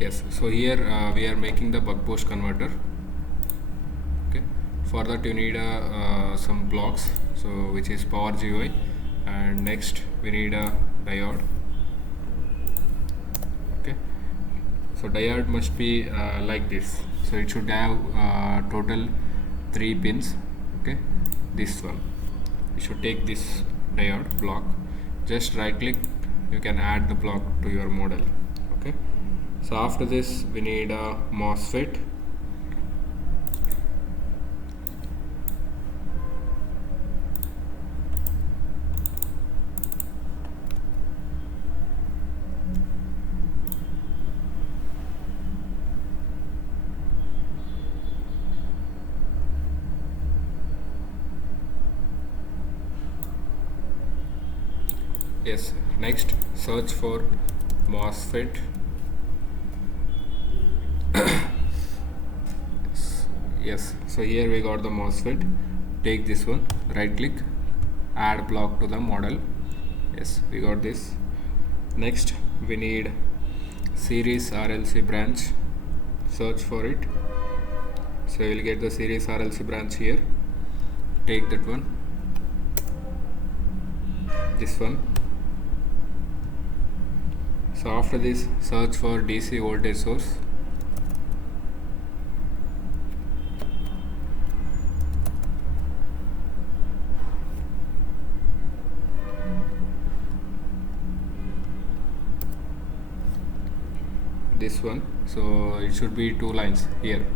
Yes, so here we are making the buck boost converter. Okay, for that you need some blocks, so which is power GUI, and next we need a diode. Okay, so diode must be like this, so it should have total 3 pins. Okay, this one, you should take this diode block, just right click, you can add the block to your model. Okay, so after this we need a MOSFET. Yes, next search for MOSFET. Yes, so here we got the MOSFET. Take this one, right click, add block to the model. Yes, we got this. Next we need series RLC branch. Search for it, so you will get the series RLC branch here. Take that one, this one. So after this, search for DC voltage source. This one, so it should be 2 lines here,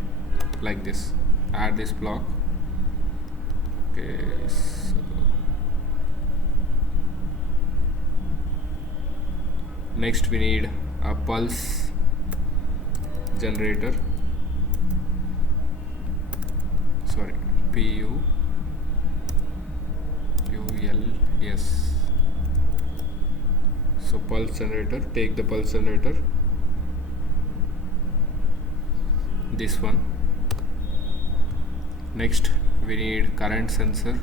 like this. Add this block. Okay, so next we need a pulse generator, sorry, PULS. So pulse generator, take the pulse generator, this one. Next we need current sensor,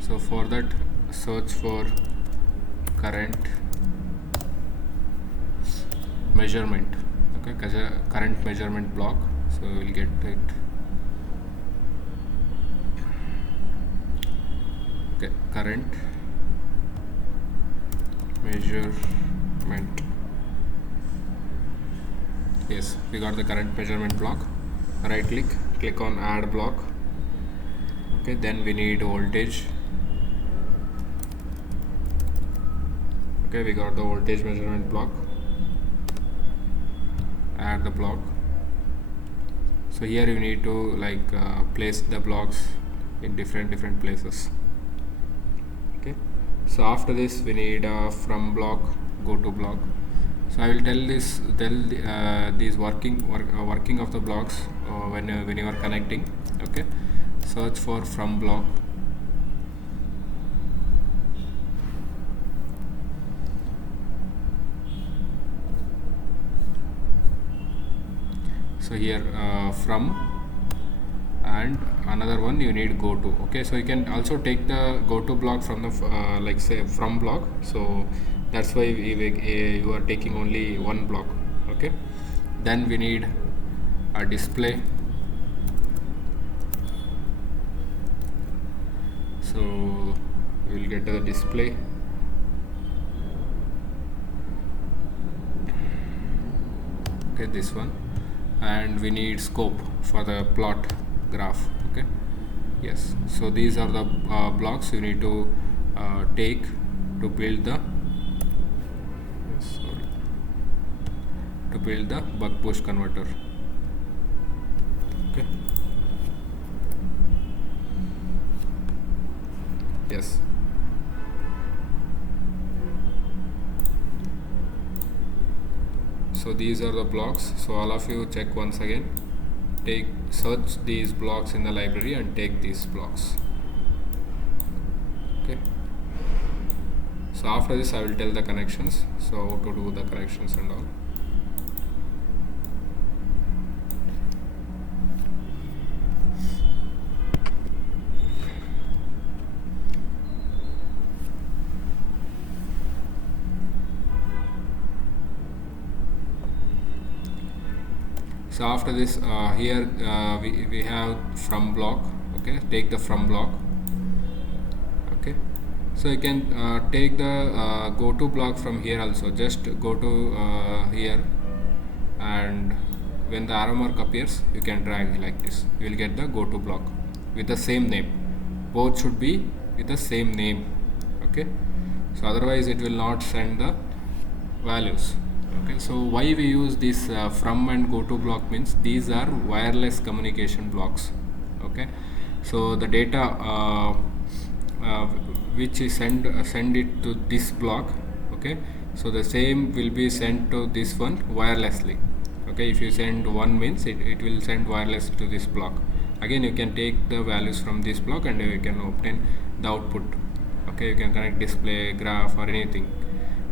so for that search for current measurement. Okay, current measurement block, so we will get it. Okay, current measurement. Yes, we got the current measurement block. Right click, click on add block. Okay, then we need voltage. Okay, we got the voltage measurement block. Add the block. So here you need to place the blocks in different places. Okay, so after this we need a from block, go to block. So I will tell these working of the blocks when you are connecting. Okay, search for from block. So here from, and another one you need go to. Okay, so you can also take the go to block from the like say from block, so that's why you are taking only one block. Okay, then we need a display. So we will get the display. Okay, this one, and we need scope for the plot graph. Okay, yes, so these are the blocks you need to take to build the buck boost converter. Okay, yes, so these are the blocks. So all of you check once again, search these blocks in the library and take these blocks. Okay, so after this I will tell the connections, so how to do the connections and all. So after this, here we have from block. Okay, take the from block. Okay, so you can take the go to block from here also. Just go to here, and when the arrow mark appears, you can drag like this. You will get the go to block with the same name. Both should be with the same name. Okay, so otherwise it will not send the values. Okay, so why we use this from and go to block means these are wireless communication blocks. Okay, so the data uh, which is send it to this block. Okay, so the same will be sent to this one wirelessly. Okay, if you send one means it will send wireless to this block. Again, you can take the values from this block and you can obtain the output. Okay, you can connect display, graph or anything.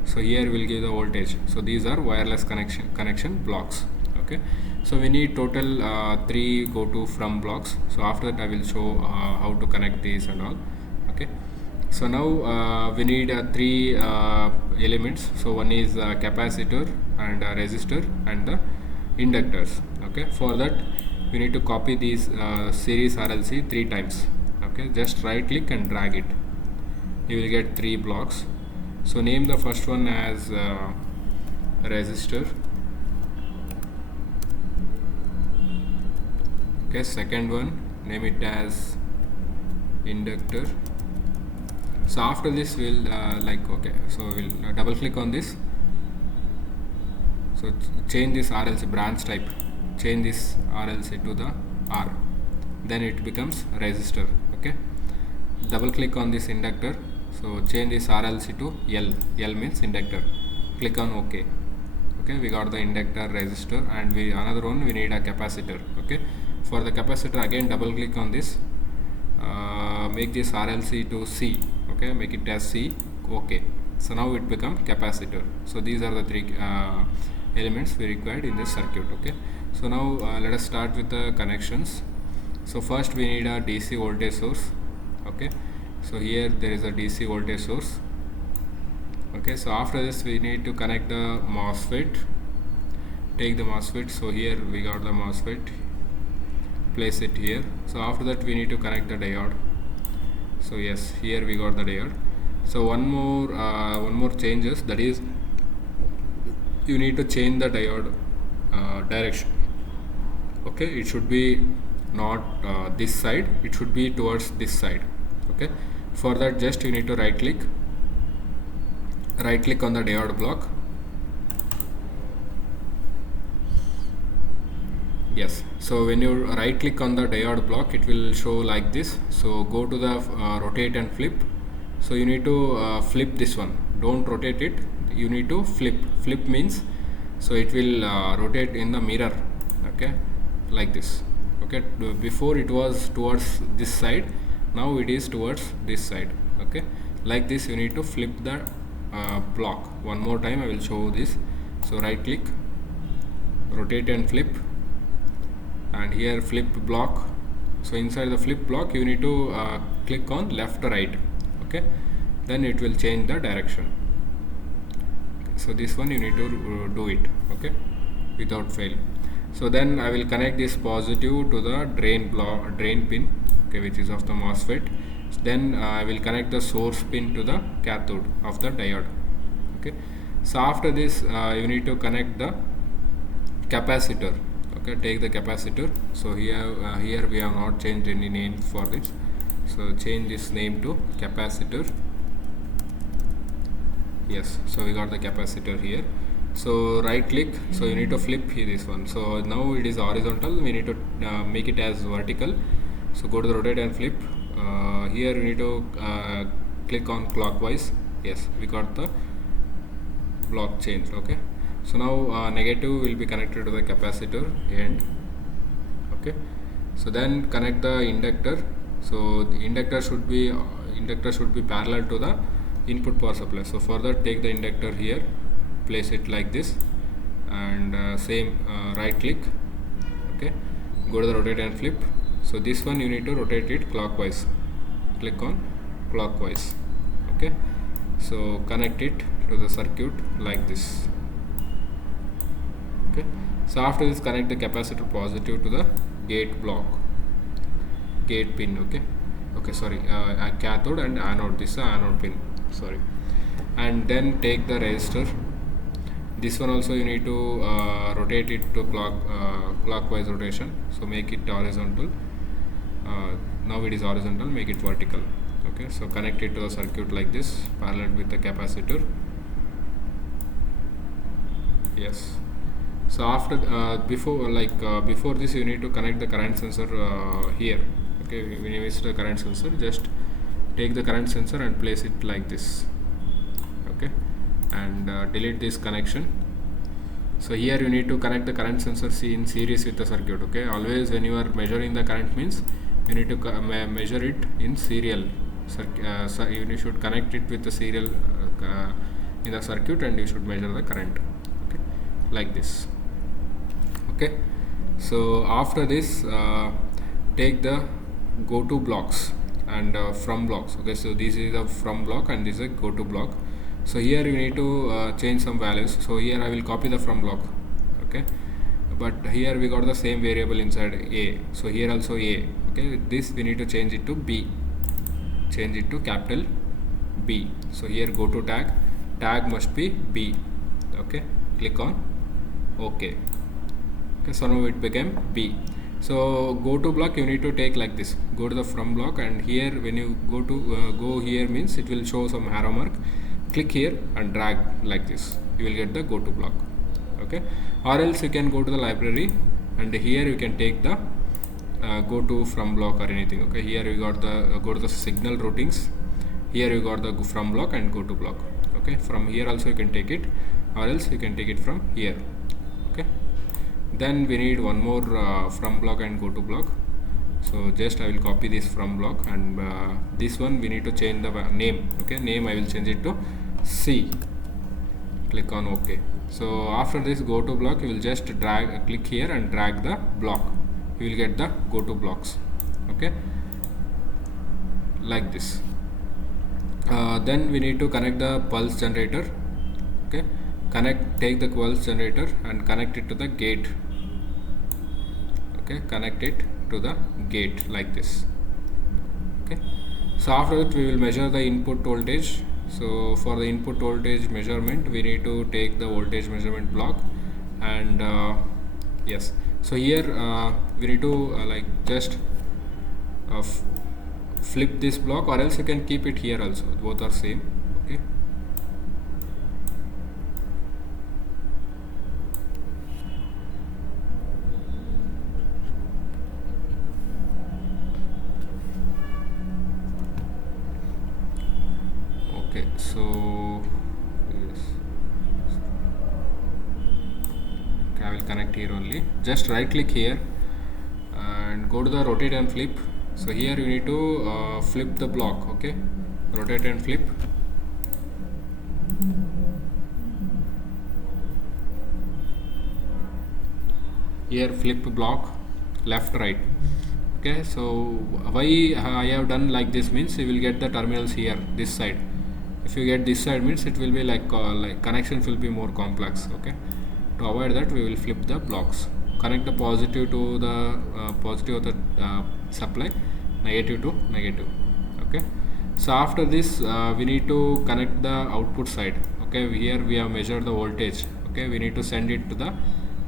So here we'll give the voltage. So these are wireless connection blocks. Okay, so we need total 3 go to from blocks. So after that I will show how to connect these and all. Okay, so now we need 3 elements. So one is capacitor and resistor and the inductors. Okay, for that we need to copy these series RLC 3 times. Okay, just right click and drag it. You will get 3 blocks. So name the first one as resistor. Okay, second one name it as inductor. So after this we'll okay, so we'll double click on this. So change this RLC branch type, change this RLC to the R, then it becomes resistor. Okay, double click on this inductor. So change this RLC to L. L means inductor. Click on OK. Okay, we got the inductor, resistor, and another one we need a capacitor. Okay, for the capacitor again double click on this. Make this RLC to C. Okay, make it as C. Okay, so now it become capacitor. So these are the 3 elements we required in this circuit. Okay, so now let us start with the connections. So first we need a DC voltage source. Okay, so here there is a DC voltage source. Okay, so after this we need to connect the MOSFET. Take the MOSFET. So here we got the MOSFET, place it here. So after that we need to connect the diode. So yes, here we got the diode. So one more changes, that is you need to change the diode direction. Okay, it should be not this side, it should be towards this side. Okay, for that just you need to right click on the diode block. Yes, so when you right click on the diode block, it will show like this. So go to the rotate and flip. So you need to flip this one, don't rotate it, you need to flip means, so it will rotate in the mirror. Okay, like this. Okay, before it was towards this side, now it is towards this side. Okay, like this you need to flip the block. One more time I will show this. So right click, rotate and flip, and here flip block. So inside the flip block you need to click on left or right. Okay, then it will change the direction. So this one you need to do it. Okay, without fail. So then I will connect this positive to the drain pin, okay, which is of the MOSFET. Then I will connect the source pin to the cathode of the diode. Okay, so after this you need to connect the capacitor. Okay, take the capacitor. So here we have not changed any name for this, so change this name to capacitor. Yes, so we got the capacitor here. So right click, so you need to flip here this one. So now it is horizontal, we need to make it as vertical. So go to the rotate and flip. Here you need to click on clockwise. Yes, we got the block changed. Okay, so now negative will be connected to the capacitor end. Okay, so then connect the inductor. So the inductor should be parallel to the input power supply. So for that, take the inductor here, place it like this, and same right click. Okay, go to the rotate and flip. So this one you need to rotate it clockwise. Click on clockwise. Okay, so connect it to the circuit like this. Okay, so after this, connect the capacitor positive to the gate block, gate pin. Okay, sorry, cathode and anode. This is anode pin, sorry. And then take the resistor. This one also you need to rotate it to clockwise rotation, so make it horizontal. Now it is horizontal, make it vertical. Okay, so connect it to the circuit like this, parallel with the capacitor. Yes. So after before this, you need to connect the current sensor here. Okay, when you visit the current sensor, just take the current sensor and place it like this. Okay, and delete this connection. So here you need to connect the current sensor in series with the circuit. Okay, always when you are measuring the current means you need to measure it in serial. So you should connect it with the serial in the circuit, and you should measure the current. Okay, like this. Okay, so after this, take the go to blocks and from blocks. Okay, so this is a from block and this is a go to block. So here you need to change some values. So here I will copy the from block. Okay, but here we got the same variable inside A, so here also A. Okay, this we need to change it to B, change it to capital B. So here go to tag must be B. Okay, click on OK. Okay, so now it became B. So go to block you need to take like this, go to the from block, and here when you go to go here means it will show some arrow mark. Click here and drag like this, you will get the go to block. Okay, or else you can go to the library and here you can take the go to from block or anything. Okay, here you got the go to the signal routings, here you got the from block and go to block. Okay, from here also you can take it, or else you can take it from here. Okay, then we need one more from block and go to block. So just I will copy this from block, and this one we need to change the name. Okay, name I will change it to C. Click on OK. So after this go to block, you will just click here and drag the block, you will get the go to blocks. Okay, like this. Then we need to connect the pulse generator. Okay, take the pulse generator and connect it to the gate. Okay, connect it to the gate like this. Okay, so after that we will measure the input voltage. So for the input voltage measurement, we need to take the voltage measurement block, and yes, so here we need to just flip this block, or else you can keep it here also, both are same. Okay, so yes, okay, I will connect here only. Just right click here and go to the rotate and flip. So here you need to flip the block. Okay, rotate and flip. Here flip block left right. Okay, so why I have done like this means you will get the terminals here this side. If you get this side means it will be like connections will be more complex. Okay, to avoid that we will flip the blocks, connect the positive to the positive of the supply, negative to negative. Okay, so after this we need to connect the output side. Okay, here we have measured the voltage. Okay, we need to send it to the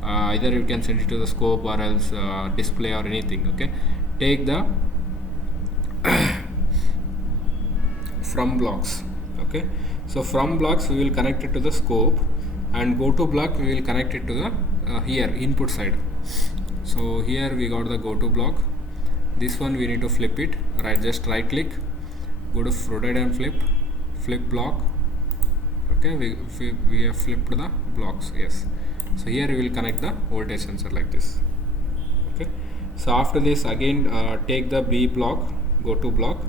either you can send it to the scope or else display or anything. Okay, take the from blocks. Okay, so from blocks we will connect it to the scope, and go to block we will connect it to the here input side. So here we got the go to block. This one we need to flip it, just right click, go to rotate and flip block. Okay, we have flipped the blocks. Yes, so here we will connect the voltage sensor like this. Okay, so after this again take the B block, go to block,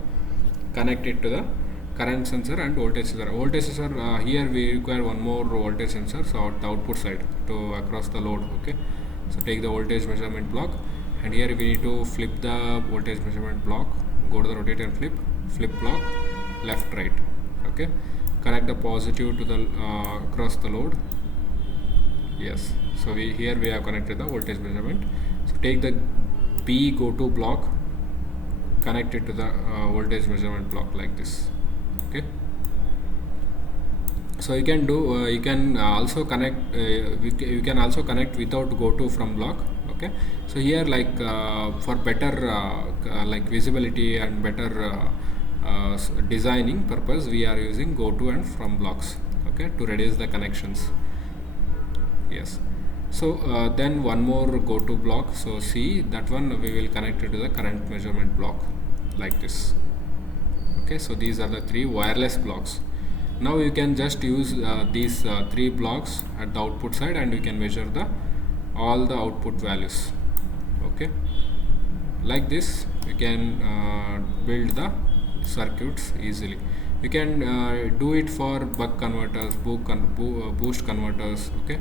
connect it to the current sensor and voltage sensor. Voltage sensor here we require one more voltage sensor, so the output side to across the load. Okay, so take the voltage measurement block, and here we need to flip the voltage measurement block, go to the rotate and flip block left right. Okay, connect the positive to the across the load, Yes, so here we have connected the voltage measurement. So take the B go to block, connect it to the voltage measurement block like this. Okay, so you can do you can also connect you can also connect without go to from block. Okay, so here like for better like visibility and better designing purpose, we are using go to and from blocks, okay, to reduce the connections. Yes, so then one more go to block, so see that one we will connect it to the current measurement block like this. Okay, so these are the three wireless blocks. Now you can just use these three blocks at the output side, and you can measure the all the output values. Okay, like this you can build the circuits easily. You can do it for buck converters, boost converters. Okay,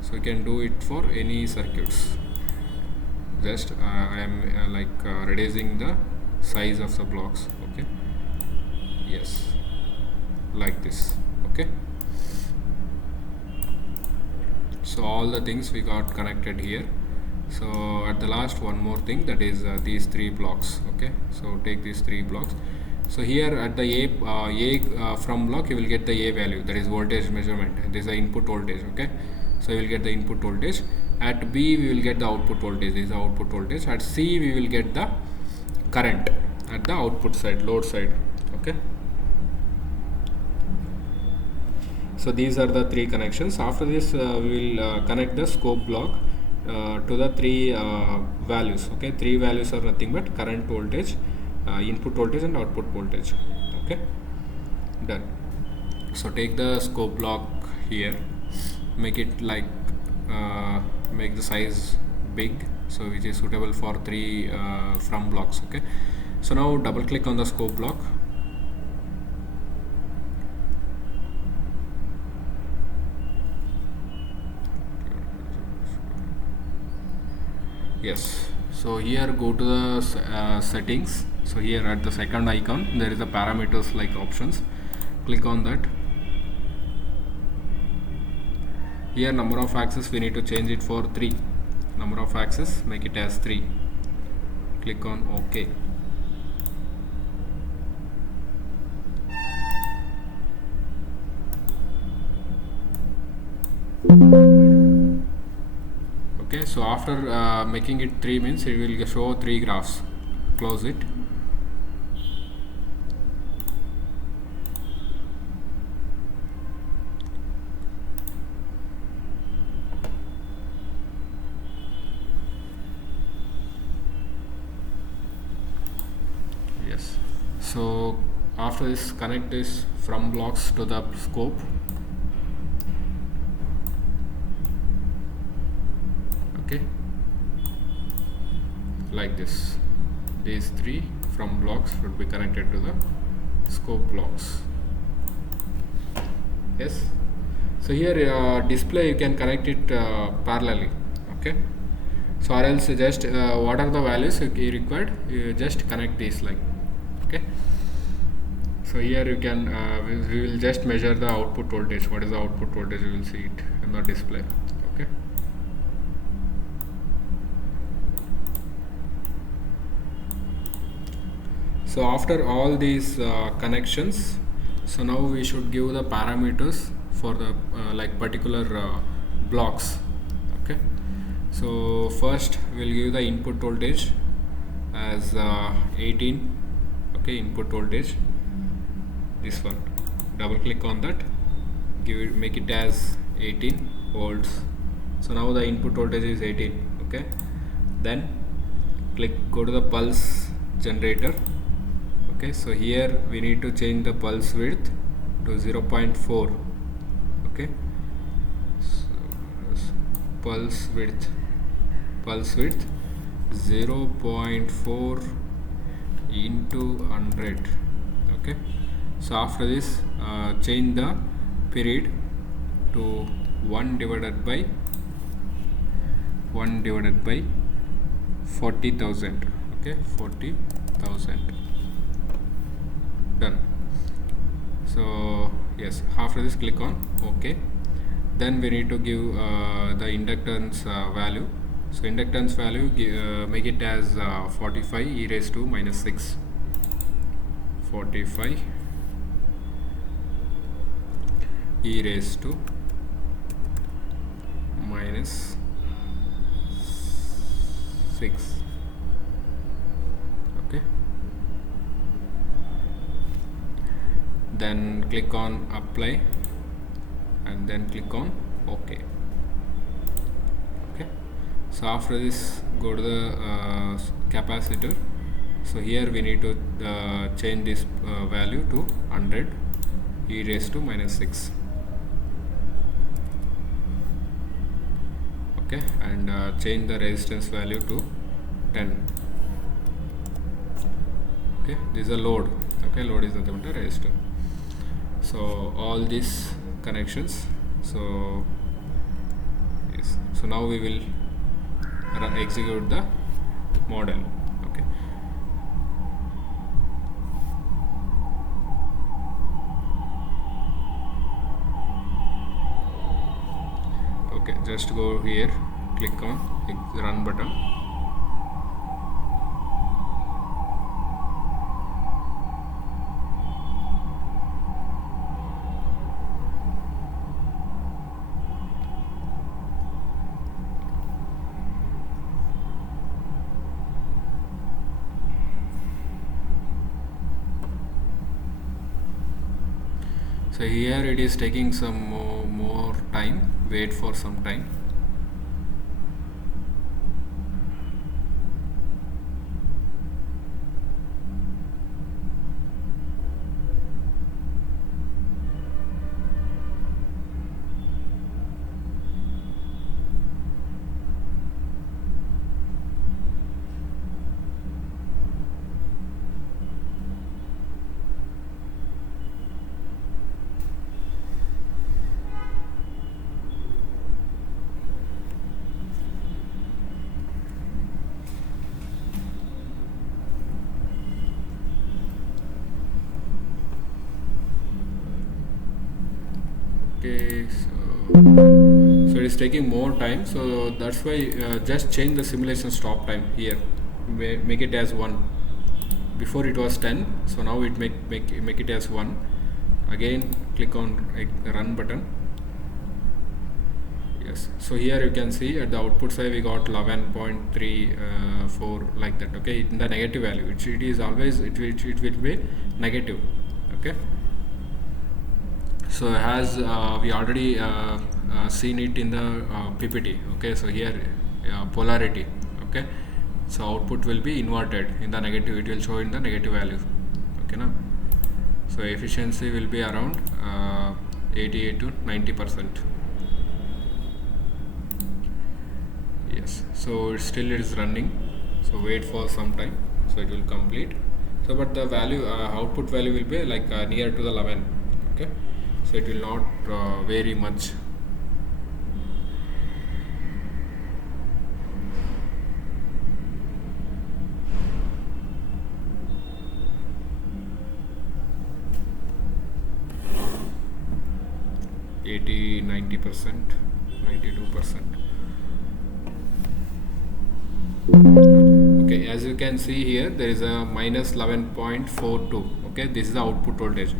so you can do it for any circuits. Just I am reducing the size of the blocks. Okay, yes, like this. Okay, so all the things we got connected here. So at the last, one more thing, that is these three blocks. Okay, so take these three blocks. So here at the A from block, you will get the A value, that is voltage measurement. This is the input voltage. Okay, so you will get the input voltage. At B we will get the output voltage. This is the output voltage. At C we will get the current at the output side, load side. Okay, so these are the three connections. After this we will connect the scope block to the three values. Okay, three values are nothing but current voltage, input voltage and output voltage. Okay, done. So take the scope block here, make it like make the size big, so which is suitable for three from blocks. Okay, so now double click on the scope block. Yes, so here go to the settings. So here at the second icon there is a parameters like options. Click on that. Here number of axis we need to change it for 3. Number of axis, make it as 3. Click on OK. Okay, so after making it 3 means it will show 3 graphs. Close it. Yes, so after this, connect this from blocks to the scope. Okay, like this. These three from blocks should be connected to the scope blocks. Yes, so here display you can connect it parallelly. Okay, so or else just what are the values you required, you just connect these like. Okay, so here you can we will just measure the output voltage. What is the output voltage? You will see it in the display. Okay, so after all these connections, so now we should give the parameters for the like particular blocks. Okay, so first we'll give the input voltage as 18. Okay, input voltage, this one, double click on that, give it, make it as 18 volts. So now the input voltage is 18. Okay, then go to the pulse generator. Okay, so here we need to change the pulse width to 0.4. okay, so pulse width 0.4 into 100. Okay, so after this change the period to 1 divided by 40,000. Okay, 40,000. Done. So yes, after this click on OK. Then we need to give the inductance value. So inductance value, make it as 45 e raised to minus 6. 45 e raised to minus 6. Okay. Then click on apply and then click on OK. Okay. So after this, go to the capacitor. So here we need to change this value to 100 e raised to minus 6. Okay, and change the resistance value to 10. Okay, this is a load. Okay, load is nothing but a resistor. So all these connections. So yes, so now we will execute the model. Okay. Okay, just go here, click on run button. So here it is taking some more time. Wait for some time. Okay, so it is taking more time, so that's why just change the simulation stop time here, make it as 1. Before it was 10, so now it make it as 1. Again click on run button. Yes, so here you can see at the output side we got 11.34 like that. Okay, in the negative value, it is always it will be negative. Okay. So as we already seen it in the PPT. Okay, so here polarity. Okay, so output will be inverted in the negative, it will show in the negative value. Okay, now so efficiency will be around 88 to 90%. Yes, so still it is running, so wait for some time, so it will complete. So but the value output value will be like near to the 11. Okay, so it will not vary much. %, 90%, 92%. Okay, as you can see here, there is a minus 11.42. Okay, this is the output voltage.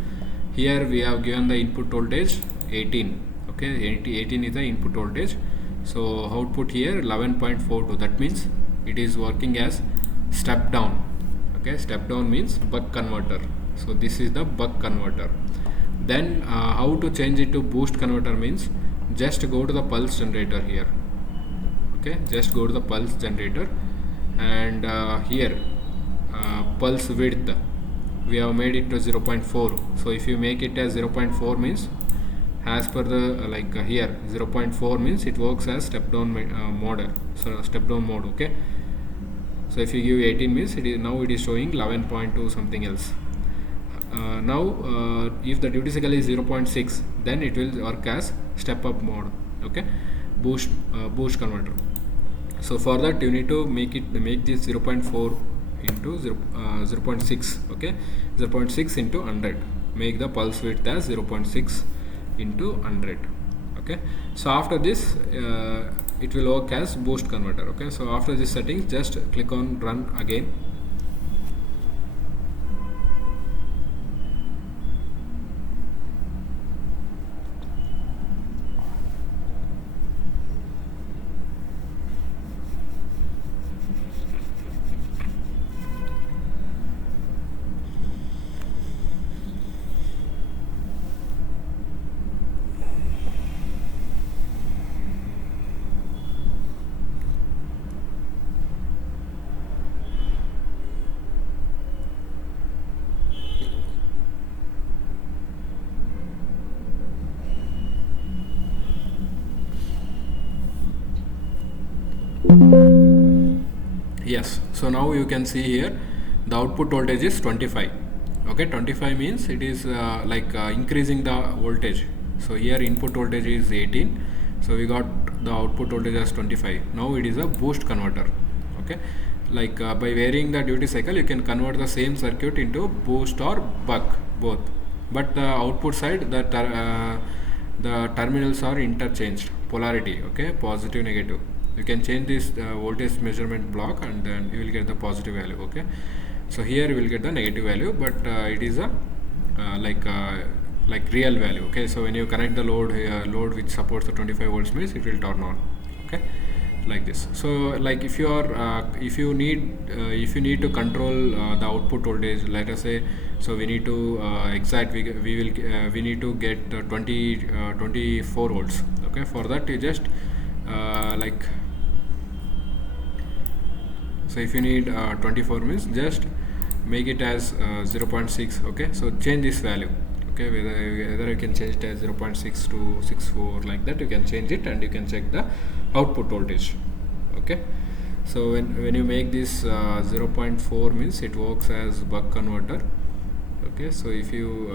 Here we have given the input voltage 18. Okay, 18 is the input voltage. So output here 11.42. That means it is working as step down. Okay, step down means buck converter. So this is the buck converter. Then how to change it to boost converter means just go to the pulse generator here. Okay, just go to the pulse generator, and here pulse width we have made it to 0.4. so if you make it as 0.4 means as per the here 0.4 means it works as step down mode. So step down mode. Okay, so if you give 18 means it is now it is showing 11.2 something else. Now if the duty cycle is 0.6, then it will work as step up mode. Okay, boost converter. So for that you need to make this 0.4 into 0.6. okay, 0.6 into 100. Make the pulse width as 0.6 into 100. Okay. Okay, so after this it will work as boost converter. Okay, so after this settings, just click on run again. Yes, so now you can see here the output voltage is 25. Okay, 25 means it is increasing the voltage. So here input voltage is 18, so we got the output voltage as 25. Now it is a boost converter. Okay, by varying the duty cycle, you can convert the same circuit into boost or buck, both, but the output side, the terminals are interchanged, polarity. Okay, positive, negative. You can change this voltage measurement block, and then you will get the positive value. Okay, so here you will get the negative value, but it is a like real value. Okay, so when you connect the load which supports the 25 volts means it will turn on. Okay, like this. So like if you are if you need to control the output voltage, let us say, so we need to we need to get 24 volts. Okay, for that you just so if you need 24 means just make it as 0.6. Okay, so change this value. Okay, whether you can change it as 0.6 to 64, like that you can change it, and you can check the output voltage. Okay, so when you make this 0.4 means it works as buck converter. Okay, so if you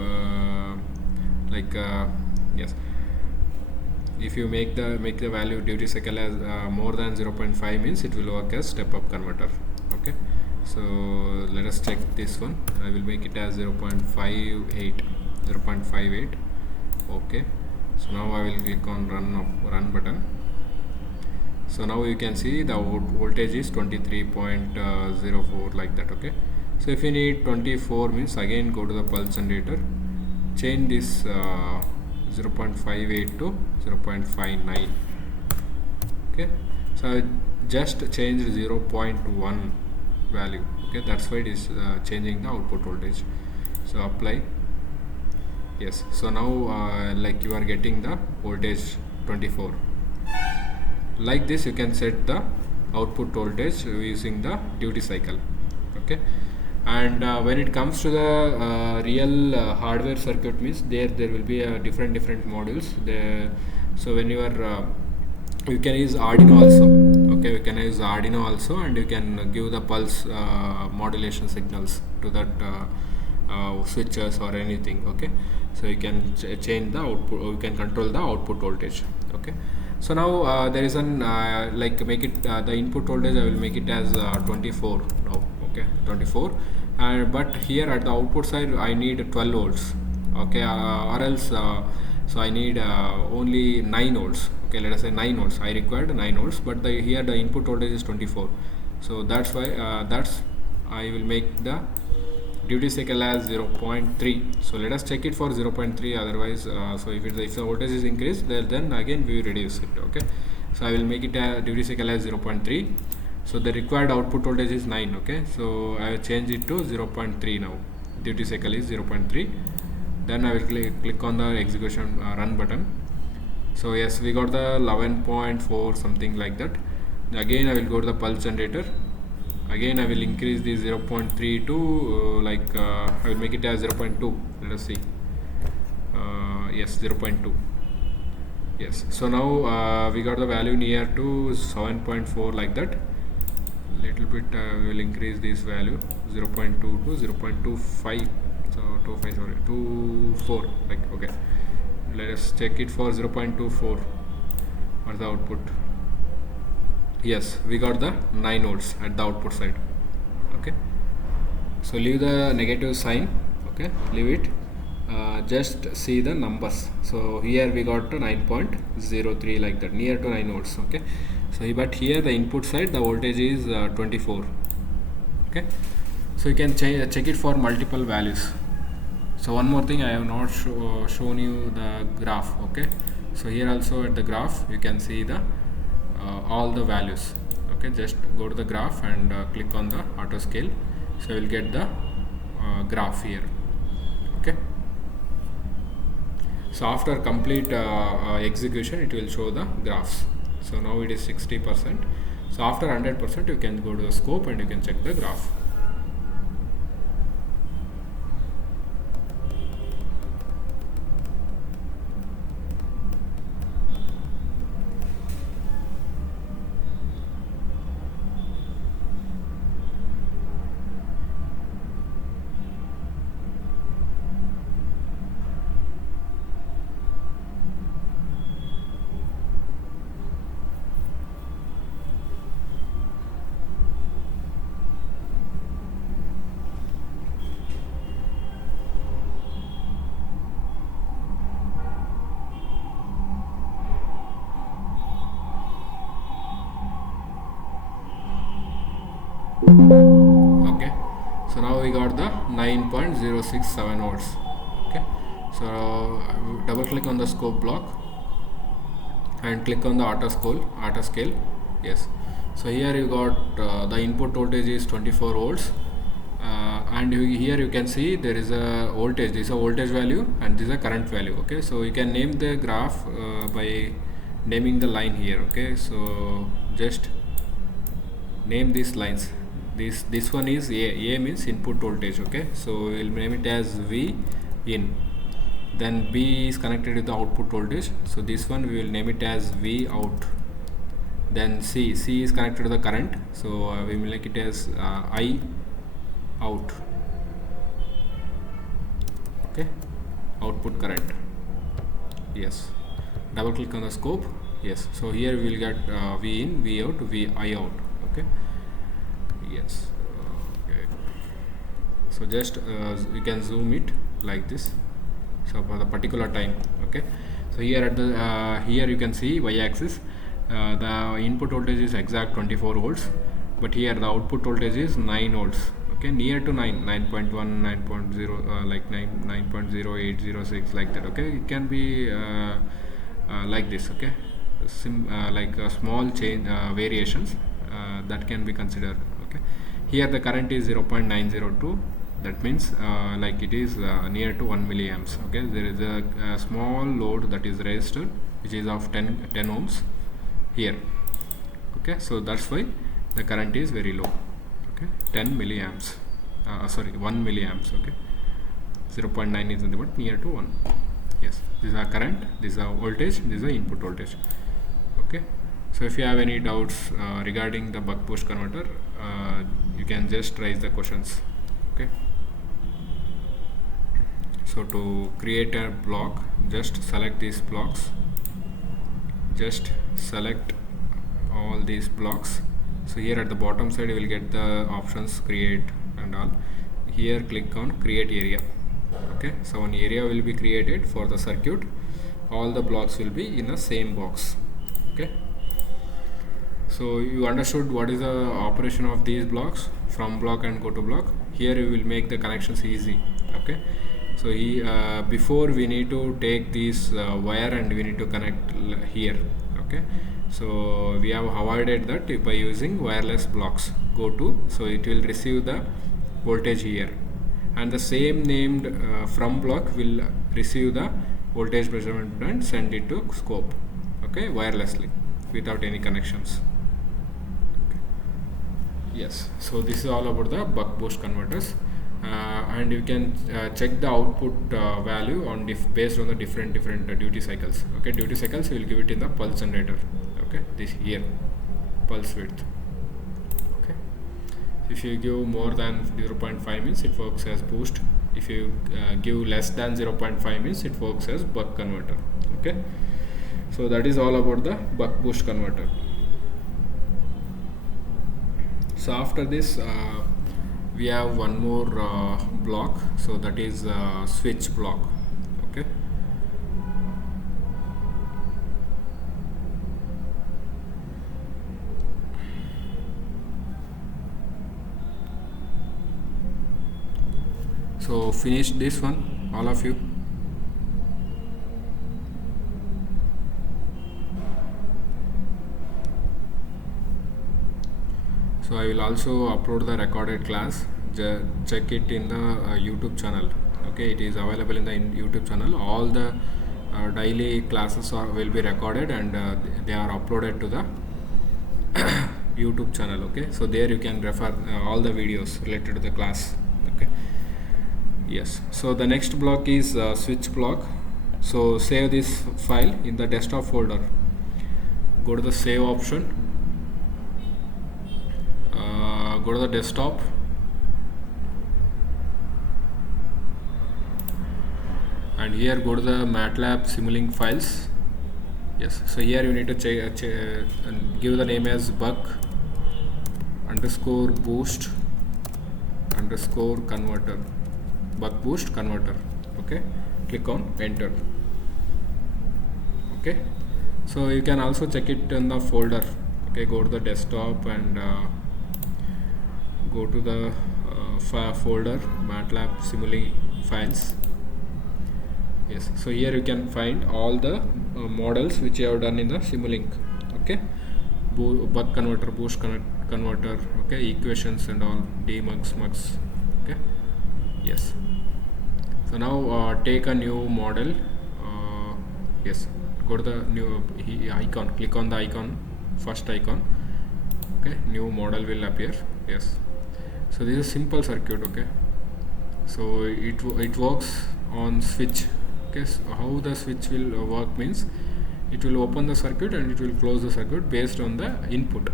yes, if you make the value duty cycle as more than 0.5 means it will work as step up converter. Okay, so let us check this one. I will make it as 0.58. Okay, so now I will click on run button. So now you can see the voltage is 23.04, like that. Okay, so if you need 24 means again go to the pulse generator, change this 0.58 to 0.59. Okay, so I just changed 0.1 value. Okay, that's why it is changing the output voltage. So apply. Yes, so now like you are getting the voltage 24. Like this you can set the output voltage using the duty cycle. Okay, and when it comes to the real hardware circuit means there will be different modules there. So when you are you can use Arduino also. Okay, we can use Arduino also, and you can give the pulse modulation signals to that switches or anything. Okay, so you can change the output, or you can control the output voltage. Okay, so now there is an make it the input voltage I will make it as 24 now. Okay, 24, but here at the output side I need 12 volts. Okay, or else so I need only 9 volts. Okay, let us say 9 volts. I required 9 volts, but here the input voltage is 24. So that's why I will make the duty cycle as 0.3. so let us check it for 0.3. Otherwise so if the voltage is increased, then again we will reduce it. Okay, so I will make it a duty cycle as 0.3. so the required output voltage is 9. Okay, so I will change it to 0.3 now. Duty cycle is 0.3. then I will click on the execution run button. So yes, we got the 11.4 something like that. Again I will go to the pulse generator. Again I will increase the 0.3 to I will make it as 0.2. let us see. Yes, 0.2. yes, so now we got the value near to 7.4, like that. Little bit we will increase this value 0.2 to 0.25. so 25, sorry, 24, like. Okay, let us check it for 0.24 or the output. Yes, we got the 9 volts at the output side. Okay, so leave the negative sign. Okay, leave it, just see the numbers. So here we got to 9.03 like that, near to 9 volts. Okay, so but here the input side the voltage is 24. Okay, so you can check it for multiple values. So one more thing, I have not shown you the graph. Okay, so here also at the graph you can see the all the values. Okay, just go to the graph and click on the auto scale, so you will get the graph here. Okay, so after complete execution it will show the graphs. So now it is 60%. So after 100% you can go to the scope and you can check the graph. Okay, so now we got the 9.067 volts. Okay, so double click on the scope block and click on the auto scale. Yes, so here you got the input voltage is 24 volts, and here you can see there is a voltage. This is a voltage value and this is a current value. Okay, so you can name the graph by naming the line here. Okay, so just name these lines. This one is A means input voltage. Okay, so we'll name it as V in. Then B is connected with the output voltage, so this one we will name it as V out. Then C is connected to the current, so we will make it as I out. Okay, output current. Yes, double click on the scope. Yes, so here we will get V in, V out, V I out. Okay, yes. Okay, so just you can zoom it like this, so for the particular time. Okay, so here at the here you can see y-axis, the input voltage is exact 24 volts, but here the output voltage is 9 volts. Okay, near to 9.1, 9.0, like 9.0806 like that. Okay, it can be like this. Okay, like small change variations that can be considered. Okay, here the current is 0.902. That means like it is near to 1 milliamps. Okay, there is a small load that is registered which is of 10 ohms here. Okay, so that's why the current is very low. Okay, 10 milliamps, sorry, 1 milliamps. Okay, 0.9 is nothing but near to 1. Yes, this is our current, this is our voltage, this is the input voltage. Okay, so if you have any doubts regarding the buck boost converter, you can just raise the questions. Okay, so to create a block, just select these blocks, just select all these blocks. So here at the bottom side you will get the options create and all. Here click on create area. Okay, so an area will be created for the circuit. All the blocks will be in the same box. Okay, so you understood what is the operation of these blocks, from block and go to block. Here you will make the connections easy. Okay, so before we need to take this wire and we need to connect here. Okay, so we have avoided that by using wireless blocks. Go to, so it will receive the voltage here, and the same named from block will receive the voltage measurement and send it to scope. Okay, wirelessly without any connections. Okay. Yes, so this is all about the buck boost converters. And you can check the output value on based on the different duty cycles. Okay, duty cycles we will give it in the pulse generator. Okay, this here pulse width. Okay, if you give more than 0.5 means it works as boost. If you give less than 0.5 means it works as buck converter. Okay, so that is all about the buck boost converter. So after this we have one more block, so that is switch block. So finish this one, all of you. So I will also upload the recorded class. Check it in the YouTube channel. Okay, it is available in the YouTube channel. All the daily classes will be recorded, and they are uploaded to the YouTube channel. Okay, so there you can refer all the videos related to the class. Okay, yes. So the next block is switch block. So save this file in the desktop folder. Go to the save option. Go to the desktop, and here go to the MATLAB Simulink files. Yes, so here you need to and give the name as buck underscore boost underscore converter, buck boost converter. Okay, click on enter. Okay, so you can also check it in the folder. Okay, go to the desktop and go to the folder MATLAB Simulink files. Yes, so here you can find all the models which you have done in the Simulink. Okay, buck converter, boost converter, okay, equations and all, demux, mux. Okay, yes. So now take a new model. Yes, go to the new icon, click on the icon, first icon. Okay, new model will appear. Yes, so this is a simple circuit. Okay, so it works on switch. Okay, so how the switch will work means it will open the circuit and it will close the circuit based on the input.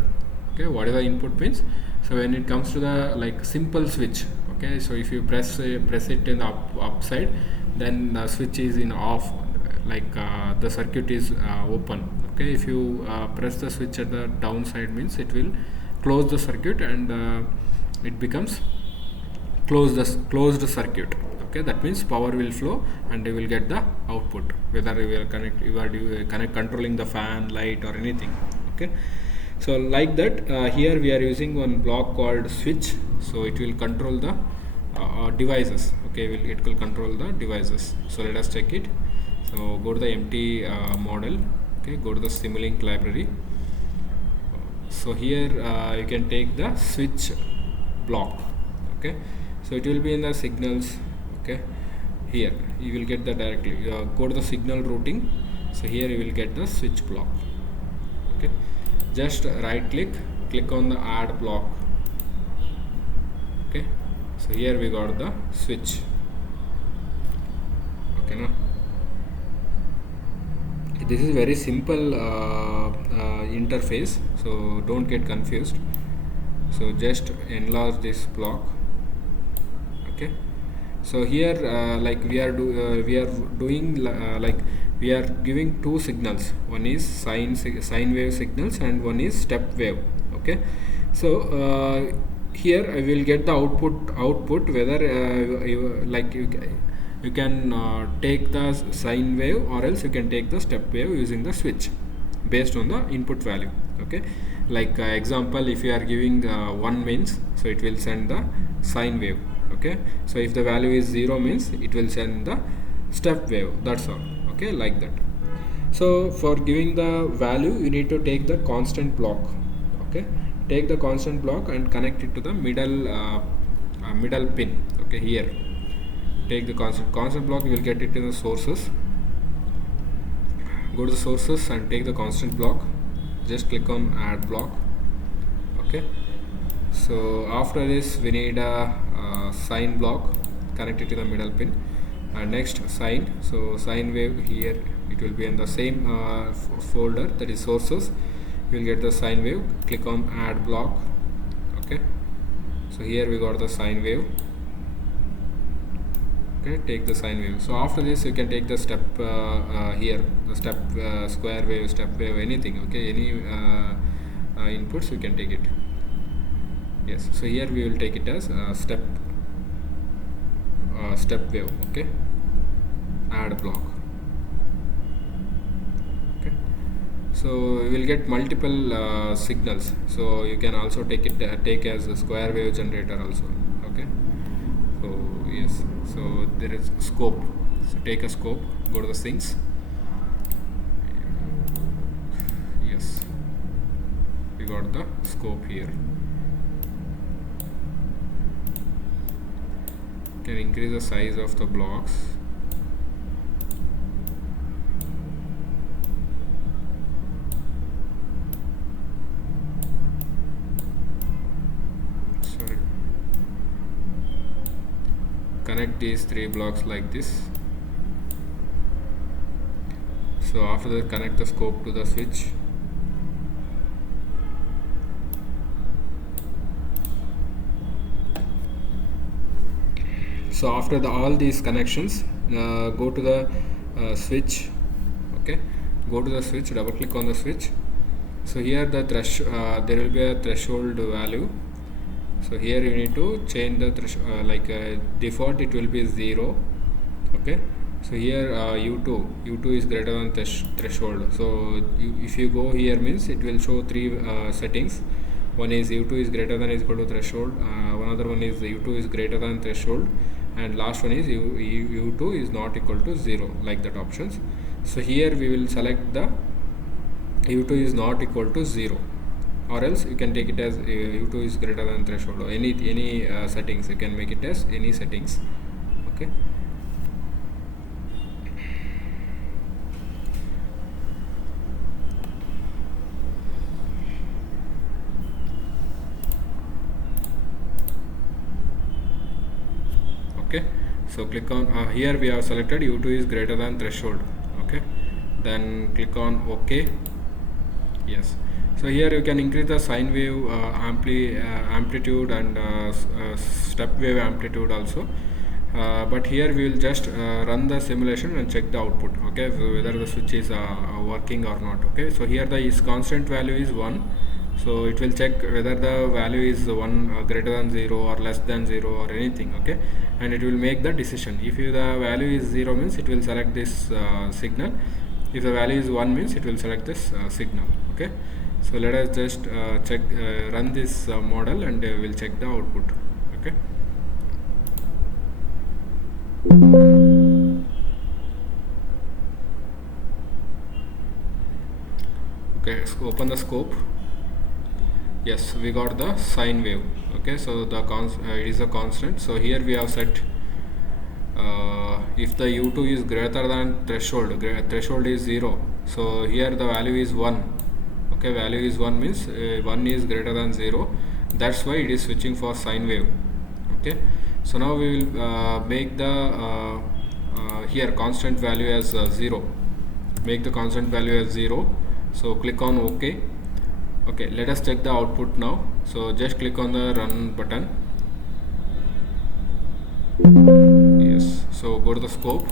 Okay, what is the input means? So when it comes to the like simple switch, okay, so if you press it in the upside, then the switch is in off, like the circuit is open. Okay, if you press the switch at the downside means it will close the circuit and it becomes closed circuit. Okay, that means power will flow and you will get the output, whether you are controlling the fan, light or anything. Okay, so like that, here we are using one block called switch, so it will control the devices. Okay, it will control the devices. So let us check it. So go to the empty model. Okay, go to the Simulink library. So here you can take the switch block. Okay, so it will be in the signals. Okay, here you will get the directly go to the signal routing. So here you will get the switch block. Okay, just right click on the add block. Okay, so here we got the switch. Okay, now this is very simple interface, so don't get confused. So just enlarge this block. Okay, so here like we are doing like we are giving two signals. One is sine wave signals and one is step wave. Okay, so here I will get the output whether you can take the sine wave or else you can take the step wave using the switch based on the input value. Okay, like example, if you are giving 1 means, so it will send the sine wave. Okay, so if the value is 0 means it will send the step wave. That's all. Okay, like that. So for giving the value you need to take the constant block. Okay, take the constant block and connect it to the middle pin. Okay, here take the constant block, you will get it in the sources. Go to the sources and take the constant block, just click on add block. Okay, so after this we need a sine block, connect it to the middle pin, and next sine. So sine wave, here it will be in the same folder, that is sources. You will get the sine wave, click on add block. Okay, so here we got the sine wave. Okay, take the sine wave. So after this you can take the step here, the step square wave, step wave, anything. Okay, any inputs you can take it. Yes, so here we will take it as step wave. Okay, add block. Okay, so you will get multiple signals, so you can also take as a square wave generator also. Okay, so yes, So there is scope. So take a scope, go to the things. Yes, we got the scope here. Can increase the size of the blocks. Sorry. Connect these 3 blocks like this. So after that, connect the scope to the switch. So after all these connections, go to the switch. Okay, go to the switch, double click on the switch. So here the there will be a threshold value. So here you need to change the like default it will be 0. Okay, so here u2 is greater than threshold. So if you go here means it will show 3 settings. One is u2 is greater than is equal to threshold, one other one is u2 is greater than threshold, and last one is u2 is not equal to 0, like that options. So here we will select the u2 is not equal to 0, or else you can take it as u2 is greater than threshold, or any settings you can make it as any settings. Okay, okay, so click on here we have selected u2 is greater than threshold. Okay, then click on OK. Yes, so here you can increase the sine wave amplitude and step wave amplitude also, but here we will just run the simulation and check the output. Okay, so whether the switch is working or not. Okay, so here the constant value is 1. So it will check whether the value is 1 greater than 0 or less than 0 or anything. Okay, and it will make the decision. If the value is 0 means it will select this signal. If the value is 1 means it will select this signal. Okay, so let us just check run this model and we'll check the output. Okay, okay, so open the scope. Yes, we got the sine wave. Okay, so the it is a constant. So here we have set if the u2 is greater than threshold is 0, so here the value is 1. Okay, value is 1 means 1 is greater than 0, that's why it is switching for sine wave. Okay, so now we will make the here constant value as 0. Make the constant value as 0. So click on OK. Okay, let us check the output now. So just click on the run button. Yes, so go to the scope.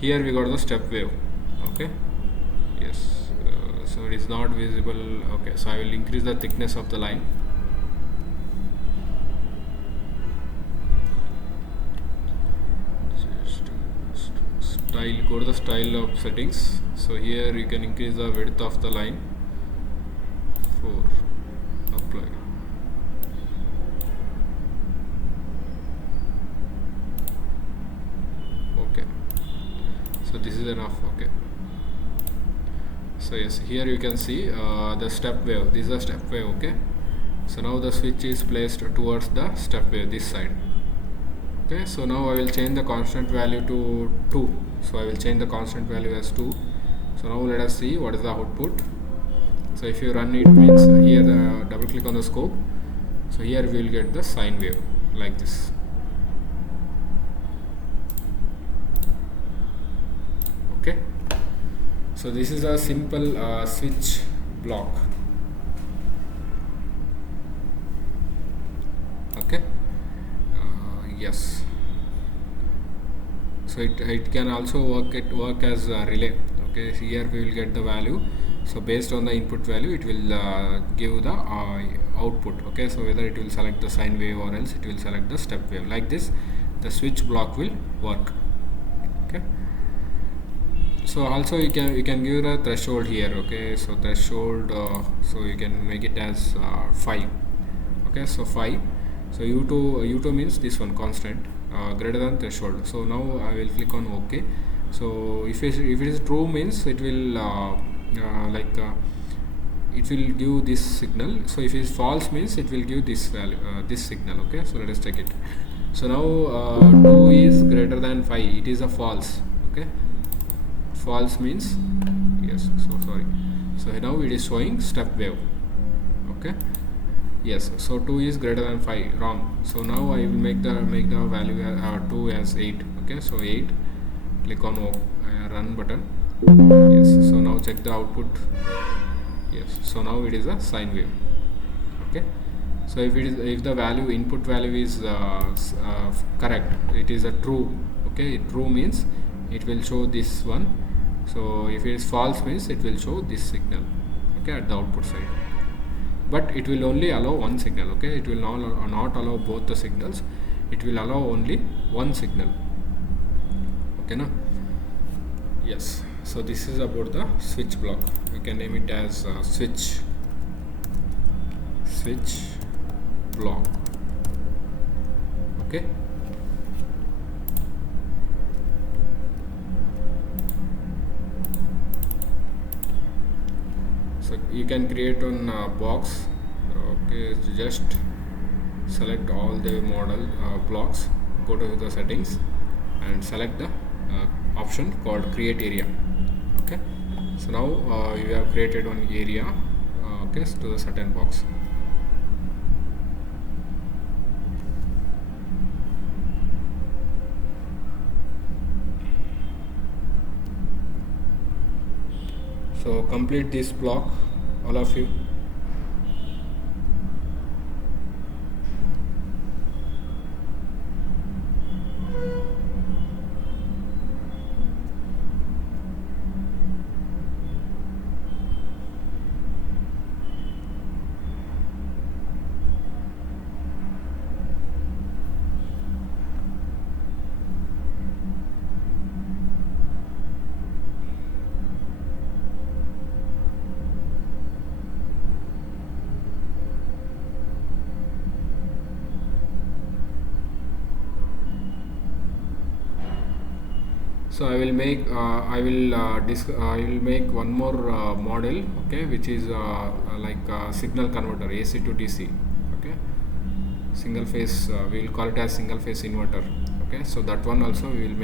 Here we got the step wave. Okay, yes, so it is not visible. Okay, so I will increase the thickness of the line. Style, go to the style of settings. So here you can increase the width of the line. 4, apply. Okay, so this is enough. Okay, so yes, here you can see the step wave. This is a step wave. Okay, so now the switch is placed towards the step wave this side. Okay, so now I will change the constant value to 2. So I will change the constant value as 2. So now let us see what is the output. So if you run it means here the double click on the scope. So here we will get the sine wave like this. Okay, so this is a simple switch block. Okay, yes, so it can also work as a relay. Okay, so here we will get the value. So based on the input value it will give the output. Okay, so whether it will select the sine wave or else it will select the step wave. Like this the switch block will work. Okay, so also you can give a threshold here. Okay, so threshold so you can make it as 5. Okay, so 5. So u2 means this one constant. greater than threshold. So now I will click on OK. So if it is true means it will it will give this signal. So if it is false means it will give this value, this signal. Okay, so let us check it. So now 2 is greater than 5, it is a false. Okay, false means yes, so sorry, so now it is showing step wave. Okay, yes, so 2 is greater than 5, wrong. So now I will make the value 2 as 8. Okay, so 8, click on run button. Yes, so now check the output. Yes, so now it is a sine wave. Okay, so if the value, input value is correct, it is a true. Okay, true means it will show this one. So if it is false means it will show this signal. Okay, at the output side, but it will only allow one signal. Okay, it will not allow both the signals, it will allow only one signal. Okay, now yes, so this is about the switch block. We can name it as switch block. Okay, so you can create on box. Okay, so just select all the model blocks, go to the settings and select the option called create area. Okay, so now you have created one area. Okay, so to a certain box. So complete this block, all of you. So I will make I will make one more model. Okay, which is like signal converter, AC to DC. Okay, single phase, we will call it as single phase inverter. Okay, so that one also we will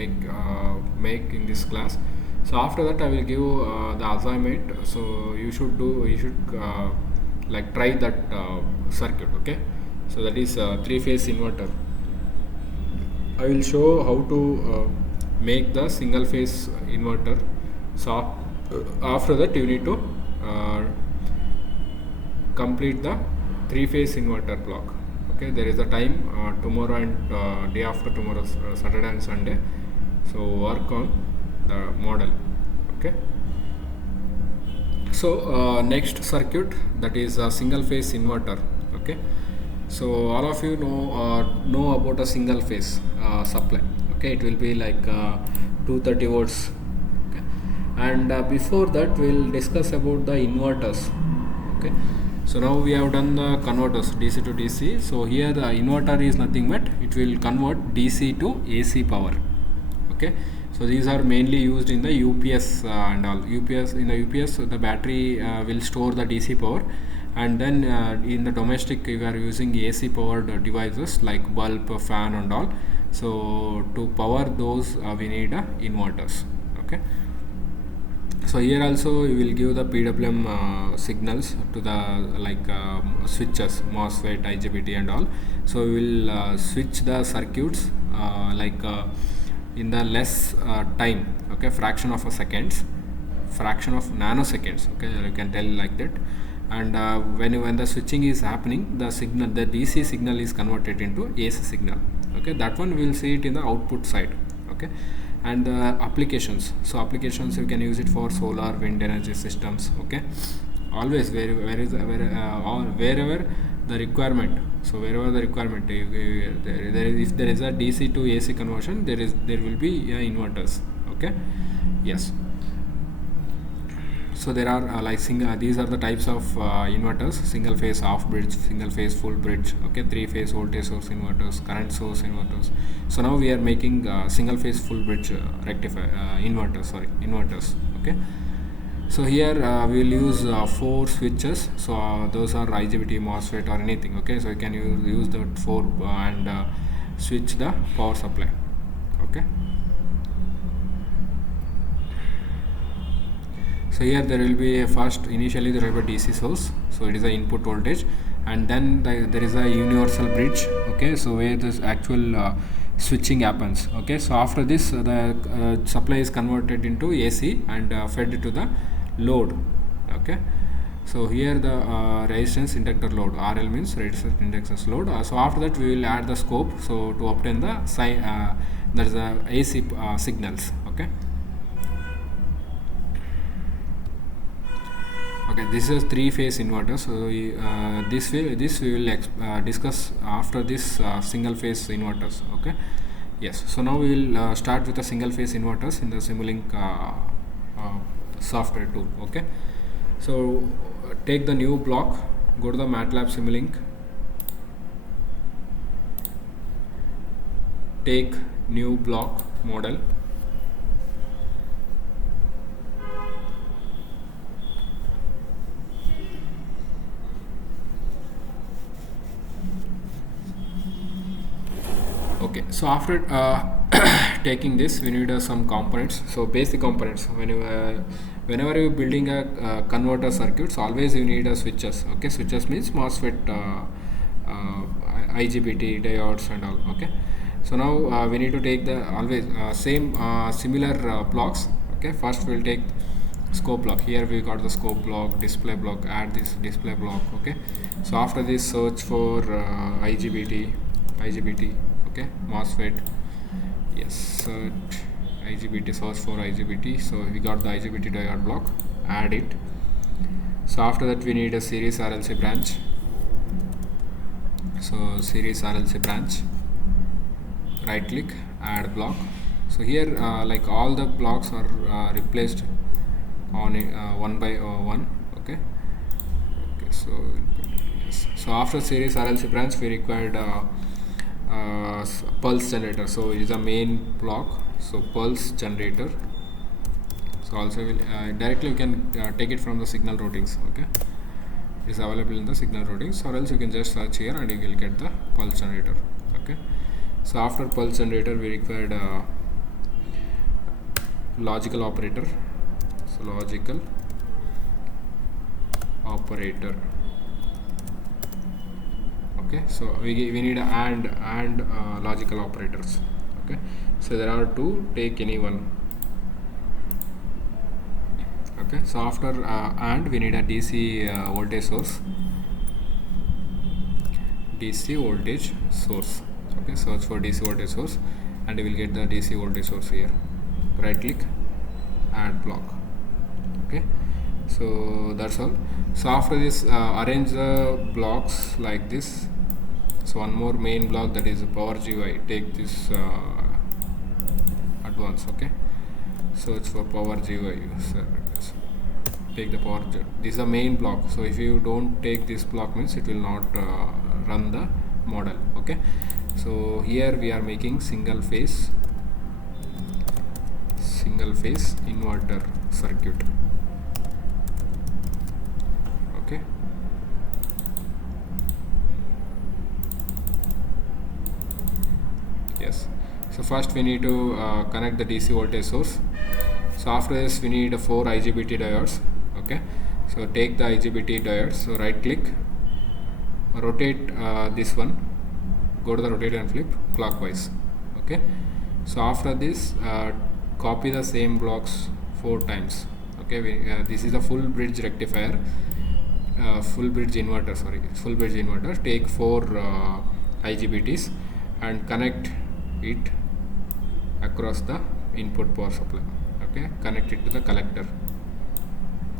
make in this class. So after that I will give the assignment. So you should like try that circuit. Okay, so that is 3-phase inverter. I will show how to make the single phase inverter. So after that you need to complete the 3-phase inverter block. Okay, there is a time tomorrow and day after tomorrow, Saturday and Sunday. So work on the model. Okay, so next circuit, that is a single phase inverter. Okay, so all of you know about a single phase supply. Okay, it will be like 230 volts. Okay, and before that we'll discuss about the inverters. Okay, so now we have done the converters, DC to DC. So here the inverter is nothing but it will convert DC to AC power. Okay, so these are mainly used in the UPS and all. In the UPS the battery will store the DC power, and then in the domestic we are using AC powered devices like bulb, fan and all. So to power those we need inverters. Okay, so here also we will give the PWM signals to the like switches, MOSFET, IGBT and all. So we will switch the circuits in the less time. Okay, fraction of nanoseconds. Okay, you can tell like that. And when the switching is happening, the DC signal is converted into AC signal. Okay, that one we will see it in the output side. Okay, and applications. So applications you can use it for solar, wind energy systems. Okay, always wherever the requirement. So wherever the requirement, if there is a DC to AC conversion, there will be inverters. Okay, yes. So there are these are the types of inverters: single phase half bridge, single phase full bridge, okay, three phase voltage source inverters, current source inverters. So now we are making single phase full bridge inverters, okay. So here we will use 4 switches. So those are IGBT, MOSFET or anything, okay. So you can use the 4 and switch the power supply, okay. So here there will be initially there will be a DC source, so it is the input voltage, and then there is a universal bridge, okay, so where this actual switching happens, okay. So after this the supply is converted into AC and fed to the load, okay. So here the resistance inductor load, RL means resistance inductance load. So after that we will add the scope, so to obtain the there is a AC signals, okay. Okay, this is 3-phase inverter. So this we will discuss after this single phase inverters, okay. Yes, so now we will start with the single phase inverters in the Simulink software tool, okay. So take the new block, go to the MATLAB Simulink, take new block model, okay. So after taking this, we need some components. So basic components, whenever you're building a converter circuits, always you need switches, okay. Switches means MOSFET, IGBT diodes and all, okay. So now we need to take the similar blocks, okay. First we'll take scope block. Here we got the scope block, display block, add this display block, okay. So after this, search for IGBT, okay, MOSFET, yes, search IGBT, search for IGBT. So we got the IGBT diode block, add it. So after that we need a series RLC branch, so series RLC branch, right click, add block. So here like all the blocks are replaced on one by one, okay. So yes. So after series RLC branch we required pulse generator. So it is a main block, so pulse generator. So also will directly you can take it from the signal routings, okay. It is available in the signal routings, or else you can just search here and you will get the pulse generator, okay. So after pulse generator we required logical operator. So logical operator, okay. So we need and logical operators, okay. So there are 2, take any one, okay. So after and we need a DC voltage source, okay. Search for DC voltage source and you will get the DC voltage source here, right click, add block, okay. So that's all. So after this arrange the blocks like this. So one more main block, that is power GUI, take this advance, okay. Search for power GUI, take the power, this is the main block. So if you don't take this block means it will not run the model, okay. So here we are making single phase inverter circuit, okay. Yes. So first we need to connect the DC voltage source. So after this we need 4 IGBT diodes, okay. So take the IGBT diodes, so right click, rotate this one, go to the rotate and flip clockwise, okay. So after this copy the same blocks 4 times, okay. This is a full bridge rectifier, full bridge inverter. Take 4 IGBTs and connect it across the input power supply, okay. Connect it to the collector.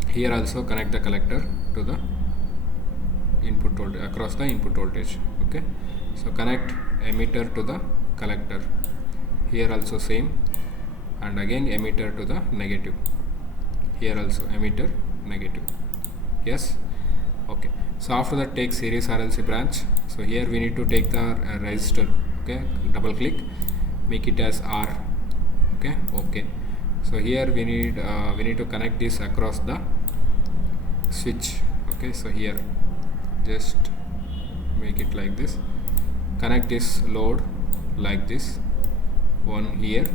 Here also connect the collector to the input voltage, across the input voltage, okay. So connect emitter to the collector, here also same, and again emitter to the negative, here also emitter negative. Yes. Okay, so after that take series RLC branch. So here we need to take the resistor. Okay, double click, make it as R. Okay. So here we need to connect this across the switch. Okay, so here just make it like this, connect this load like this, one here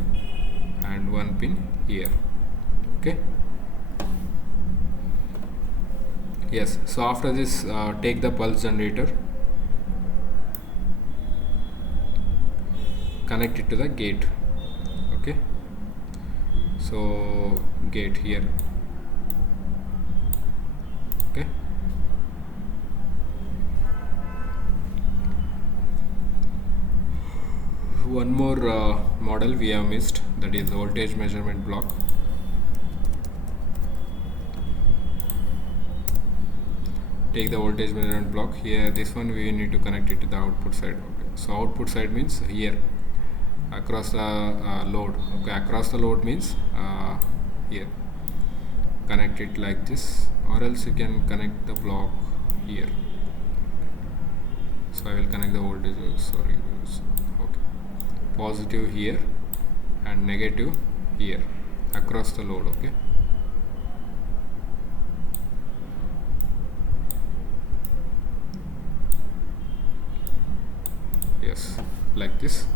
and one pin here. Okay. Yes, so after this take the pulse generator, connect it to the gate. Okay, so gate here. Okay, one more model we have missed, that is voltage measurement block. Take the voltage measurement block here. This one we need to connect it to the output side. Okay, so output side means here across the load. Okay, across the load means here. Connect it like this, or else you can connect the block here. So I will connect the voltage. Sorry. Okay, positive here and negative here across the load. Okay. Yes, like this.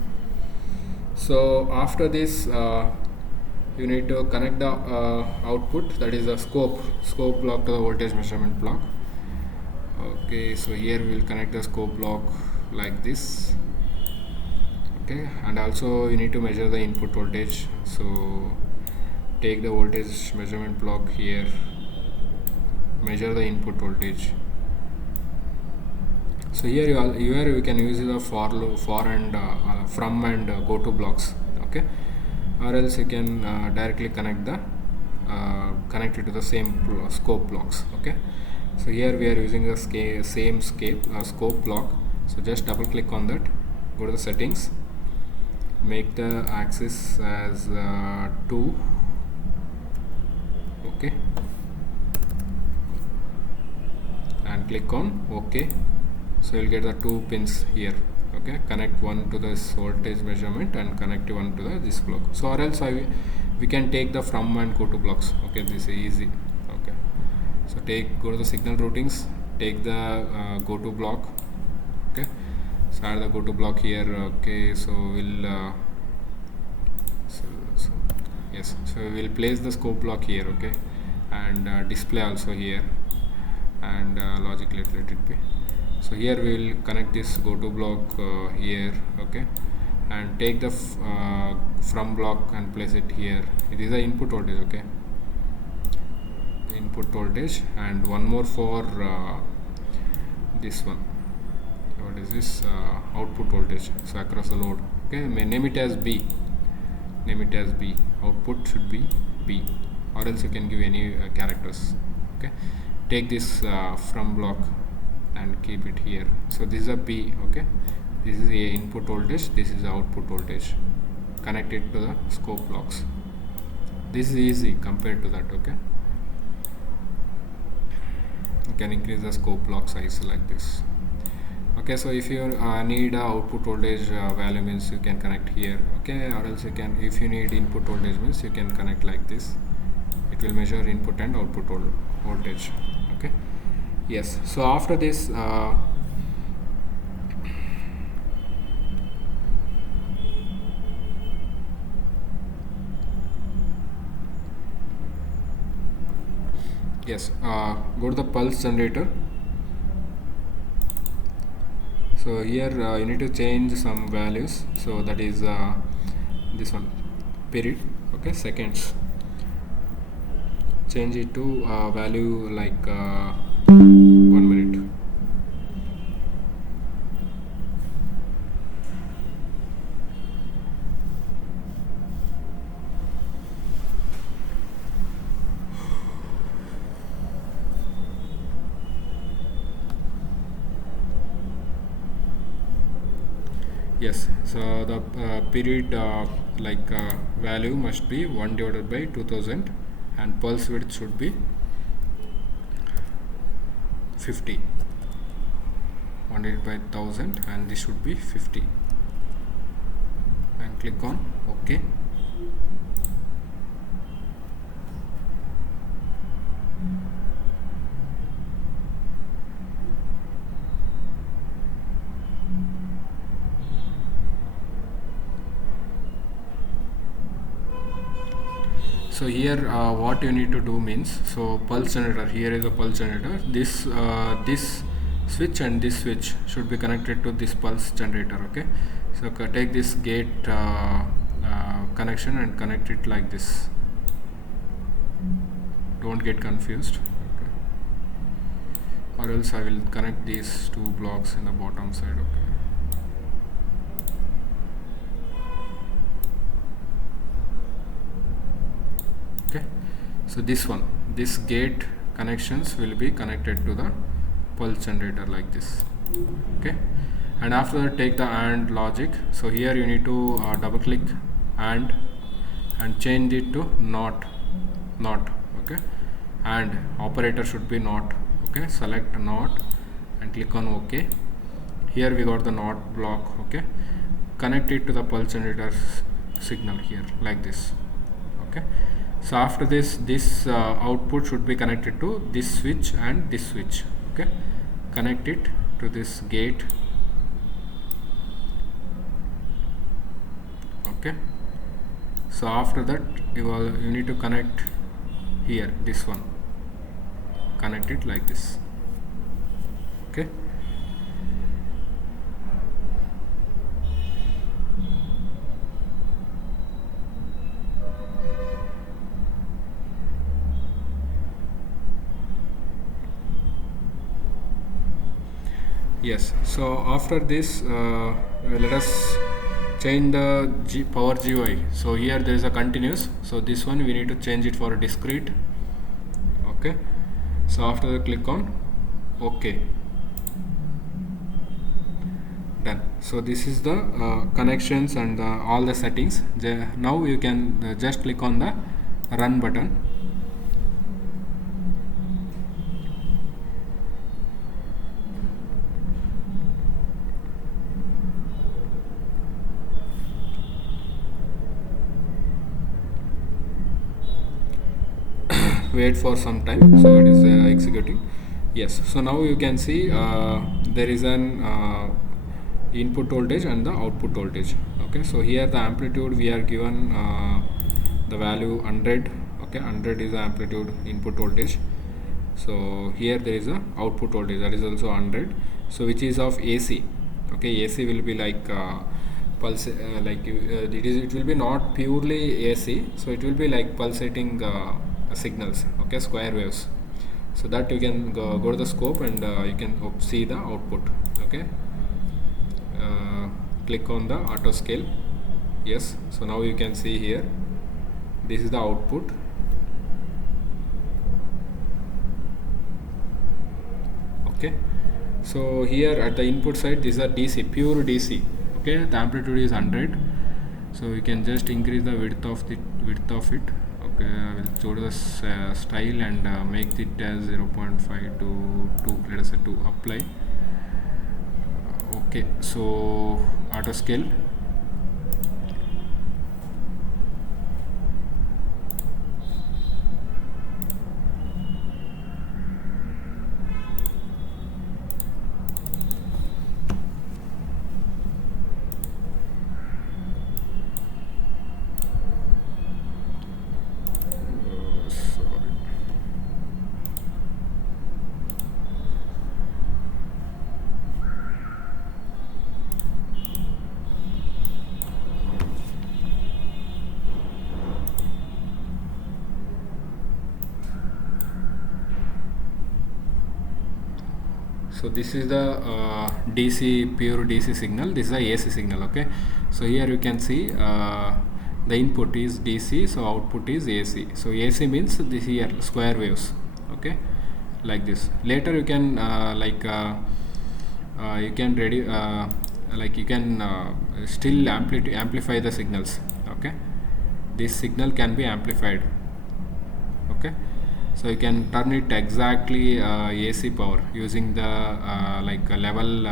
So after this you need to connect the output, that is the scope block, to the voltage measurement block. Okay, so here we will connect the scope block like this. Okay, and also you need to measure the input voltage. So take the voltage measurement block here, measure the input voltage. So here you can use the for and from and go to blocks. Okay, or else you can directly connect it to the same scope blocks. Okay, so here we are using the same scope block. So just double click on that, go to the settings, make the axis as 2. Okay, and click on OK. So you'll get the 2 pins here. Okay, connect one to this voltage measurement and connect one to this block. So or else we can take the from and go to blocks. Okay, this is easy. Okay, so go to the signal routings, take the go to block. Okay, so add the go to block here. Okay, so we'll yes, so we'll place the scope block here. Okay, and display also here, and logic let it be. So here we will connect this go to block here. Okay, and take the from block and place it here. It is the input voltage. Okay, input voltage, and one more for this one. What is this? Output voltage. So across the load. Okay, name it as B. Output should be B, or else you can give any characters. Okay, take this from block and keep it here. So this is a B. Okay, this is a input voltage, this is the output voltage. Connect it to the scope blocks. This is easy compared to that. Okay, you can increase the scope block size like this. Okay, so if you need output voltage value means you can connect here. Okay, or else you can, if you need input voltage means you can connect like this. It will measure input and output voltage. Okay, yes. So after this yes, go to the pulse generator. So here you need to change some values. So that is this one, period. Okay, seconds. Change it to value like 1 minute. Yes, so the period value must be 1 divided by 2000, and pulse width should be 50, 1 by 1000, and this should be 50, and click on OK. So here what you need to do means, so pulse generator, here is a pulse generator, this this switch and this switch should be connected to this pulse generator. Okay, so take this gate connection and connect it like this, don't get confused. Okay, or else I will connect these two blocks in the bottom side. Okay, so this gate connections will be connected to the pulse generator like this. Okay, and after that take the AND logic. So here you need to double click and change it to not. Okay, and operator should be not. Okay, select not and click on OK. Here we got the not block. Okay, connect it to the pulse generator signal here like this. Okay, so after this output should be connected to this switch and this switch. Okay, connect it to this gate. Okay, so after that you need to connect here this one, connect it like this. Okay, yes, so after this let us change the power GUI. So here there is a continuous, so this one we need to change it for a discrete. Okay, so after that click on OK, done. So this is the connections and all the settings. Now you can just click on the run button. Wait for some time, so it is executing. Yes, so now you can see there is an input voltage and the output voltage. Okay, so here the amplitude we are given the value 100. Okay, 100 is the amplitude input voltage. So here there is a output voltage, that is also 100, so which is of AC. Okay, AC will be like pulse, it will be not purely AC, so it will be like pulsating signals. Okay, square waves, so that you can go to the scope and you can see the output. Okay, click on the auto scale. Yes, so now you can see here this is the output. Okay, so here at the input side this is a DC, pure DC. Okay, the amplitude is 100, so we can just increase the width of it. Okay, I will choose the style and make it as 0.5 to 2, let us say 2, apply. Okay, so auto scale. So this is the DC, pure DC signal. This is the AC signal. Okay, so here you can see the input is DC, so output is AC. So AC means this here square waves. Okay, like this. Later you can you can still amplify the signals. Okay, this signal can be amplified. Okay, So you can turn it exactly AC power using the level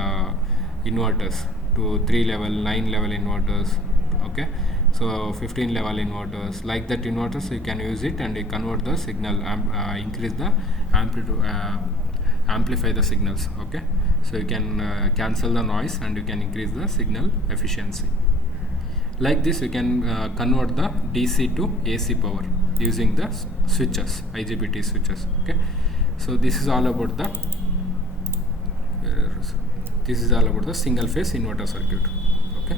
inverters to 3 level, 9 level inverters. Okay, so 15 level inverters, like that inverters you can use it, and you convert the signal, increase the amplitude, amplify the signals. Okay, so you can cancel the noise and you can increase the signal efficiency. Like this you can convert the DC to AC power using the switches, IGBT switches. Okay, so this is all about the single phase inverter circuit. Okay,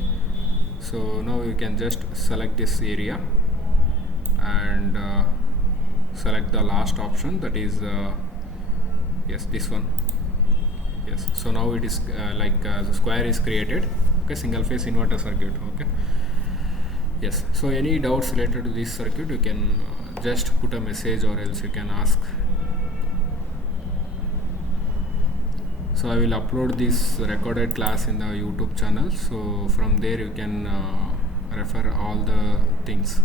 so now you can just select this area and select the last option, that is yes, this one. Yes, so now it is the square is created. Okay, single phase inverter circuit. Okay, yes, so any doubts related to this circuit, you can just put a message, or else you can ask. So I will upload this recorded class in the YouTube channel, so from there you can refer all the things.